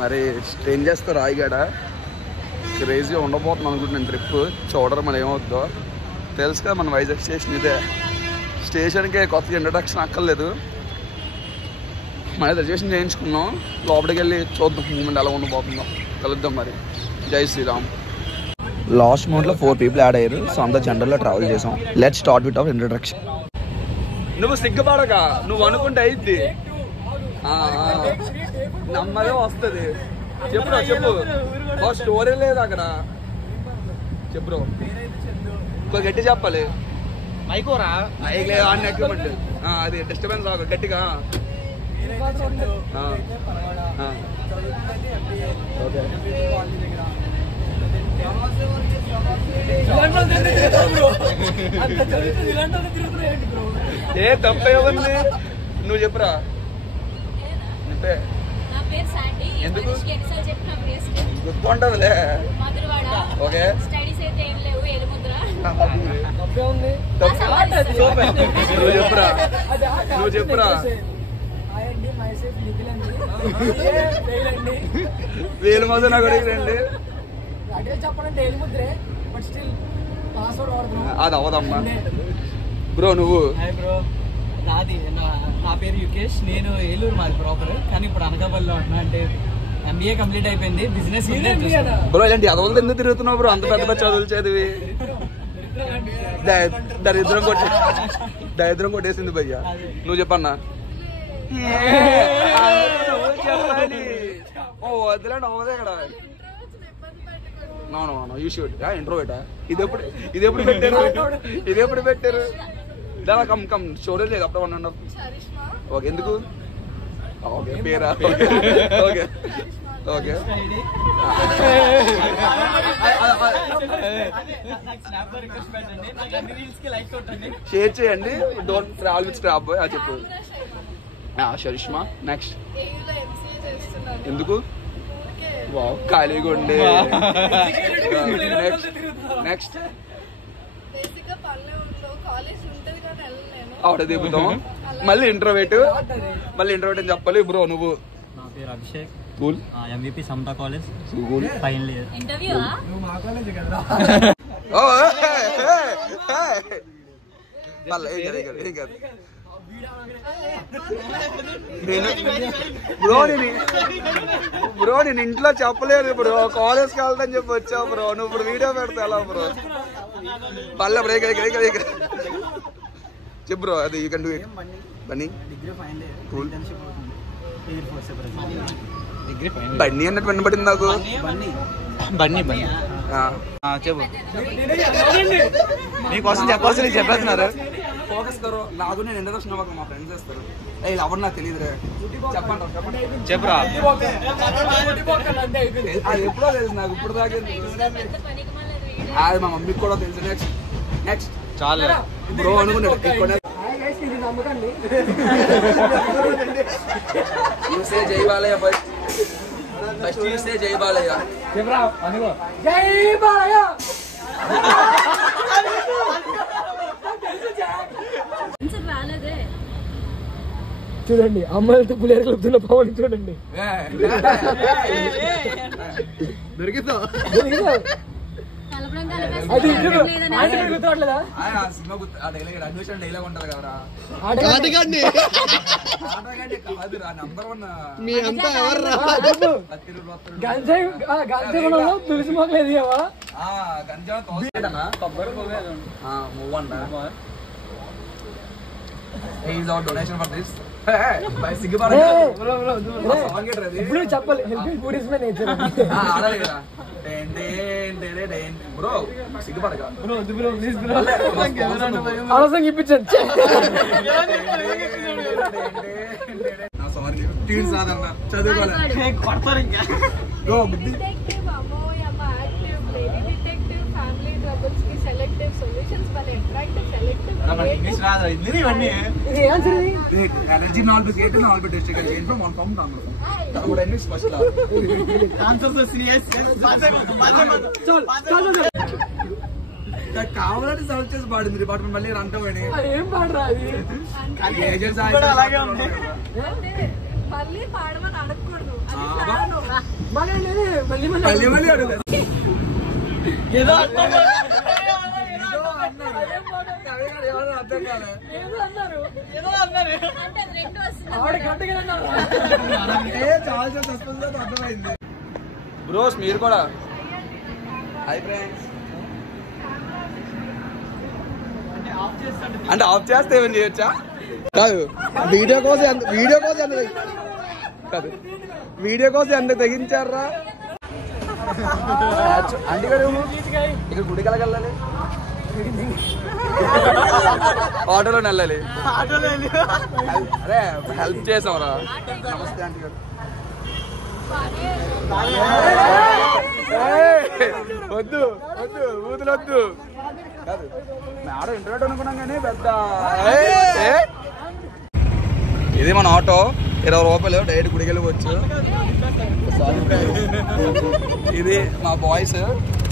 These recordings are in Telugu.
మరి ఏం చేస్తారు రాయిగాడ క్రేజీగా ఉండబోతున్నాను అనుకుంటున్నాను ట్రిప్ చూడడం మరి ఏమవుతుందో తెలుసు కదా మన వైజాగ్ స్టేషన్ ఇదే స్టేషన్కి కొత్తగా ఇంట్రడక్షన్ అక్కర్లేదు మరి రిజర్వేషన్ చేయించుకున్నాం లోపలికి వెళ్ళి చూద్దాం మూమెంట్ ఎలా ఉండబోతుందో కలుద్దాం మరి జై శ్రీరామ్ లాస్ట్ మోడ్లో 4 people యాడ్ అయ్యారు సో అంతా జనరల్లో ట్రావెల్ చేసాం let's start with our introduction నువ్వు సిగ్గుపడక నువ్వు అనుకుంటే అయిద్ది నమ్మదే వస్తుంది చెప్పురా చెప్పు స్టోరీ లేదు అక్కడ చెప్పురా ఇంకో గట్టి చెప్పాలి మైకోరా మైక్ లేదు అన్ని ఎక్విప్మెంట్ అది డిస్టర్బెన్స్ ఆగు గట్టిగా ఏ తప్పేముంది నువ్వు చెప్పురా ఎందుకు గుర్తుంటదిలే ఓకే నువ్వు చెప్పురా నువ్వు చెప్పురా వేలు మొదలు నాకు అడిగిరండి అది అవదమ్మా బ్రో నువ్వు నాది నా పేరు యుకేష్ నేను ఏలూరు మాది ప్రాపర్ కానీ ఇప్పుడు అనకాపల్లిలో ఉన్నా అంటే MBA కంప్లీట్ అయిపోయింది బిజినెస్ బ్రో ఇలాంటి అదవులతో ఎందుకు తిరుగుతున్నావు బ్రో అంత పెద్ద పెద్ద చదువులు చదివి దరిద్రం కొట్టేసింది భయ్యా నువ్వు చెప్పన్నా ఓ వద్దులేండి అవ్వదే ఇక్కడ నో యూ షుడ్ ఇంట్రోవేటా ఇది ఎప్పుడు పెట్టారు దాని కమ్ స్టోరీ లేదు అప్పుడు 1.5 ఓకే ఎందుకు ఓకే పేరా ఓకే ఓకే షేర్ చేయండి don't travel with scrap boy చెప్పు షరిష్మా నెక్స్ట్ ఎందుకు వావ్ ఖాళీగా ఉండే నెక్స్ట్ ఆవిడ దిగుతాం మళ్ళీ ఇంటర్వ్యూట్ అని చెప్పాలి బ్రో నువ్వు నా పేరు అభిషేక్ కూల్ MVP సమతా కాలేజ్ కూల్ ఫైనల్ ఇయర్ ఏం కాదు బ్రో నేను ఇంట్లో చెప్పలేదు బ్రో కాలేజ్కి వెళ్తాను చెప్పి వచ్చావు బ్రో నువ్వు ఇప్పుడు వీడియో పెడతా ఎలా బ్రో పల్లె బ్రేక్ చెప్పు బ్రో అది you can do it Bunny cool Bunny అన్నట్టు వినపడింది నాకు బన్నీ చెప్పు మీకోసం చెప్పాల్సి చెప్పేస్తున్నారు ఫోకస్ కరో నాకు నేను ఇంట్రడక్షన్ అవ్వక మా ఫ్రెండ్స్ చేస్తారు ఇలా ఎవరు నాకు తెలియదురే చెప్పండి చెప్పురా అది ఎప్పుడో తెలుసు నాకు ఇప్పుడు దాకా అది మా మమ్మీకి కూడా తెలుసు నెక్స్ట్ చాలు బ్రో అనుకున్నాడు చూసే జై బాలయ్య ఫస్ట్ చూసే జై బాలయ్య జై బాలయ్య చూడండి అమ్మాయిలతో పులిహోర కలుపుతున్న పవన్ చూడండి దొరికిందా అన్వేషణ డైలాగ్ ఉంటది కదరా కాదురా నంబర్ 1 మీ అంతా ఎవర్రా డొనేషన్ ఫర్ దిస్ ఇప్పుడు చెప్పాలి helping food is my nature bro సిగ్గుపడక అవసరం ఇప్పించండి చదువుకోవాలి Energy not be created and all be district change from one form to another form. That would end with special answers are serious. That కావాలని సర్చ్ చేసి పాడింది డిపార్ట్మెంట్ మళ్ళీ అంటామని ఏం పాడరా అది ఏజెంట్స్ అలాగే ఉంది మళ్ళీ పాడమని అడగకూడదు మళ్ళీ మళ్ళీ అడుగుతా. ఏదో అర్థం బ్రోస్ మీరు కూడా హాయ్ ఫ్రెండ్స్ అంటే ఆఫ్ చేస్తే ఏమని చేయొచ్చా? కాదు వీడియో కోసం ఎంత కాదు వీడియో కోసం ఎంత తెగించారా? అంటే ఇక్కడ గుడికి వెళ్ళాలి, ఆటోలో వెళ్ళాలి. అరే హెల్ప్ చేసాంరా. నమస్తే ఆంటీ గారు. వద్దు వద్దు ఊతులు వద్దు. కాదు మేడం ఇంటర్నెట్ అనుకున్నాం కానీ పెద్ద. ఇది మన ఆటో 20 రూపాయలు డైరెక్ట్ గుడికి వెళ్ళవచ్చు. ఇది మా బాయ్స్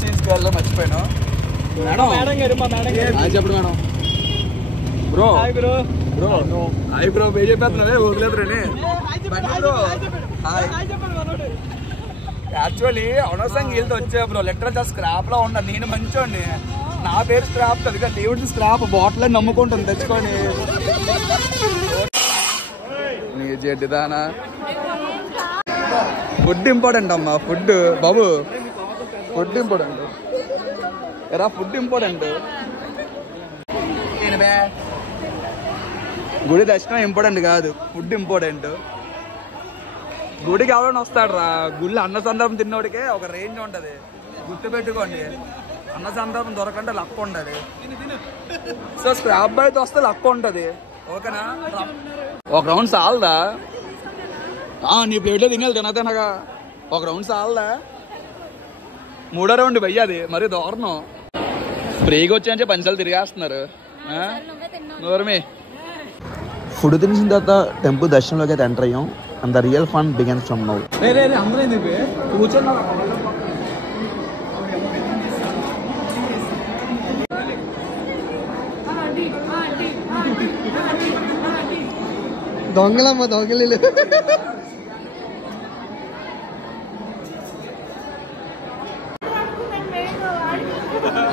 తీసుకెళ్ళి మర్చిపోయాను. చెప్పడు madam. Bro bro hi bro పే చెప్పేస్తున్నావే వదిలేదురని. యాక్చువల్లీ అనవసరంగా వీళ్ళతో వచ్చా బ్రో. లెటర్ స్క్రాప్ లో ఉన్నా. నేను మంచోండి, నా పేరు స్క్రాప్ అది కానీ దేవుడి స్క్రాప్ బాటిల్ నమ్ముకుంటుంది తెచ్చుకొని. నీ చెడ్డిదానా. ఫుడ్ ఇంపార్టెంట్ అమ్మా. ఫుడ్ బాబు ఫుడ్ ఇంపార్టెంట్. ఎరా ఫుడ్ ఇంపార్టెంట్. గుడి దర్శనం ఇంపార్టెంట్ కాదు, ఫుడ్ ఇంపార్టెంట్. గుడికి ఎవరైనా వస్తాడు రా. గుళ్ళు అన్న సందర్భం తిన్నోడికే ఒక రేంజ్ ఉంటుంది. గుర్తు పెట్టుకోండి, అన్న సందర్భం దొరకంటే లక్క ఉంటుంది. సో స్క్రాప్ అయితే వస్తే లక్క ఉంటుంది. ఓకేనా? ఒక రౌండ్ చాలదా? నీ ప్లేట్లో తినేది తినగా ఒక రౌండ్ చాలదా? 3వ రౌండ్ వెయ్యాది మరి దారుణం. ఫ్రీగా వచ్చాయని పంచాలు తిరిగేస్తున్నారు. నోరమే ఫుడ్ తినేసిన తర్వాత టెంపుల్ దర్శనంలోకి అయితే ఎంటర్ అయ్యాం. And the real fun begins from now. దొంగలమ్మ దొంగలు.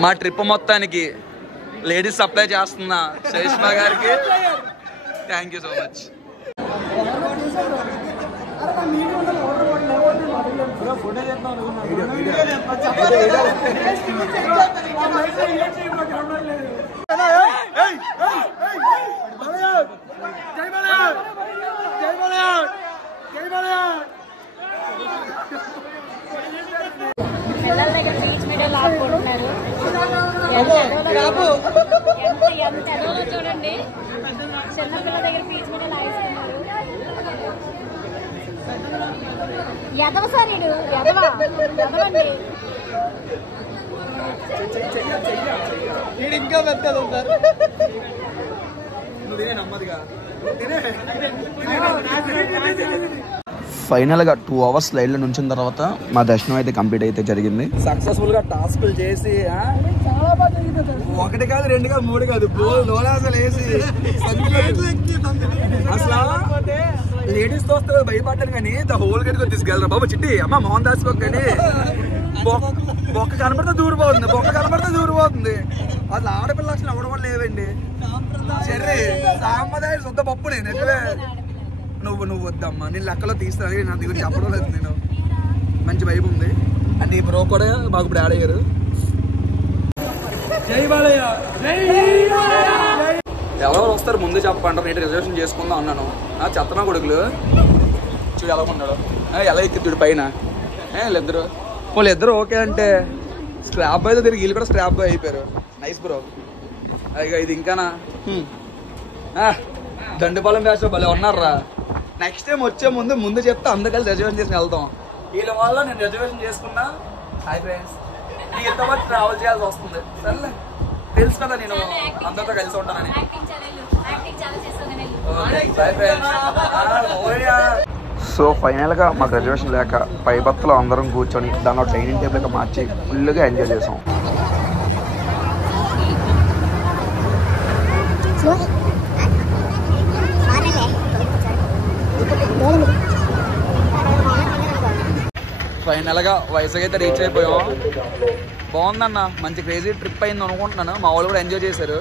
మా ట్రిప్ మొత్తానికి లేడీస్ సప్లై చేస్తున్నా శైష్మా గారికి థ్యాంక్ యూ సో మచ్. పిల్లల దగ్గర బీచ్ మీద లాక్కుంటున్నారు. ఎంత ఎదవలో చూడండి. చిన్నపిల్లల దగ్గర బీచ్ మీద లాగేస్తున్నారు. ఎదవ సార్ ఇడు ఎదవండి. ఇంకా పెద్దది సార్. ఫైనల్గా 2 hours స్లైడ్లో నుంచిన తర్వాత మా దర్శనం అయితే కంప్లీట్ అయితే జరిగింది. సక్సెస్ఫుల్ గా టాస్కులు చేసి ఒకటి కాదు 2 కాదు 3 కాదు లోలాసలు వేసి అసలు లేడీస్ తో వస్తే భయపడ్డాను కానీ ద హోల్ గడికి తీసుకెళ్ళరా బాబు. చిట్టి అమ్మ మోహన్ దాస్ కానీ బొక్క కనబడితే దూరిపోతుంది. అసలు ఆడపిల్ల లక్షణం ఎవరు కూడా లేవండి. చెర్రీ సాంప్రదాయ శుద్ధ పప్పునే నిజమే. నువ్వు వద్దమ్మా, నేను లెక్కలో తీస్తాను. నా దగ్గర చెప్పడం లేదు. నేను మంచి వైబ్ ఉంది. అండ్ ఈ బ్రో కూడా మాకు ఇప్పుడు యాడ్ అయ్యారు. ఎవరెవరు వస్తారు ముందు చెప్పంటారు. నేను రిజర్వేషన్ చేసుకుందాం అన్నాను. చెత్తనా కొడుకులు చూడు ఎలా ఉన్నాడు, ఎలా ఎక్కిద్దుడు పైన. వాళ్ళిద్దరు ఓకే అంటే స్క్రాప్ అయితే తిరిగి వీళ్ళు కూడా స్క్రాప్ బాయ్ అయిపోయారు. Nice bro. ఇక ఇది ఇంకానా దండుపాలెం బ్యాచ్ భలే ఉన్నారా. నెక్స్ట్ టైం వచ్చే ముందు చెప్తే అందరు కలిసి రిజర్వేషన్ చేసుకుని వెళ్తాం. వీళ్ళ వల్ల నేను రిజర్వేషన్ చేసుకున్నా. హాయ్ ఫ్రెండ్స్, నీకు ఎంతమంది ట్రావెల్ చేయాల్సి వస్తుంది. సరేలే తెలుసు కదా నేను అందరితో కలిసి ఉంటానని. సో ఫైనల్గా మాకు రిజర్వేషన్ లేక పైబత్తలో అందరం కూర్చొని దానిలో డైనింగ్ టేబుల్గా మార్చి ఫుల్గా ఎంజాయ్ చేసాం. ఫైనల్గా వైజాగ్ అయితే రీచ్ అయిపోయాం. బాగుందన్న, మంచి క్రేజీ ట్రిప్ అయింది అనుకుంటున్నాను. మా వాళ్ళు కూడా ఎంజాయ్ చేశారు.